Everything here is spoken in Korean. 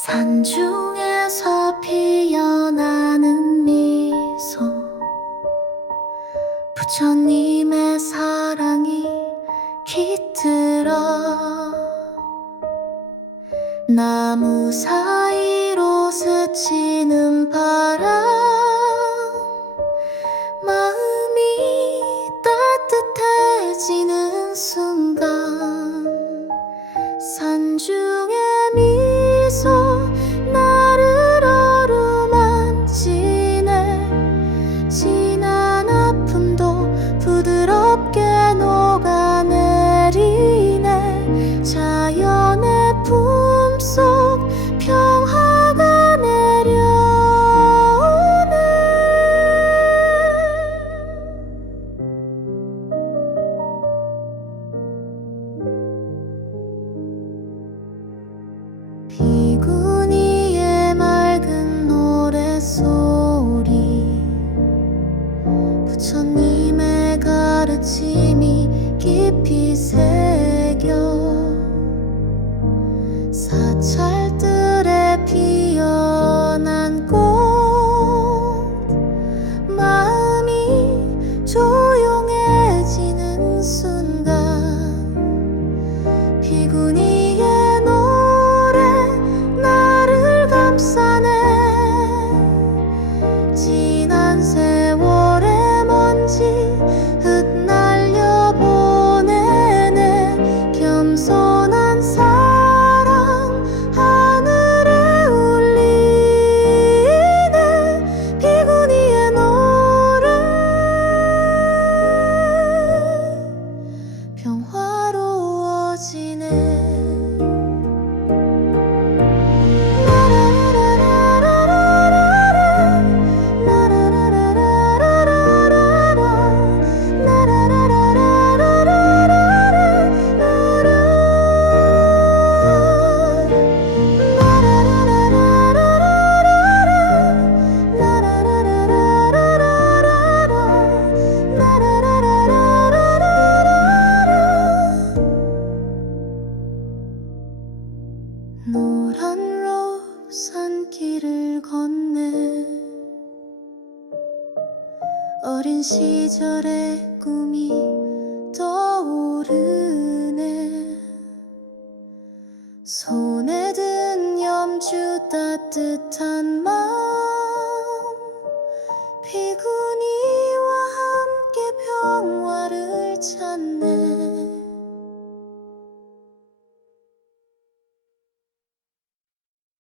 산 중에서 피어나는 미소. 부처님의 사랑이 깃들어 나무 사이로 스치는 바람 비구니의 맑은 노래소리. 부처님의 가르침이 깊이 새 지난 세월의 먼지 길을 걷네 어린 시절의 꿈이 떠오르네. 손에 든 염주 따뜻한 마음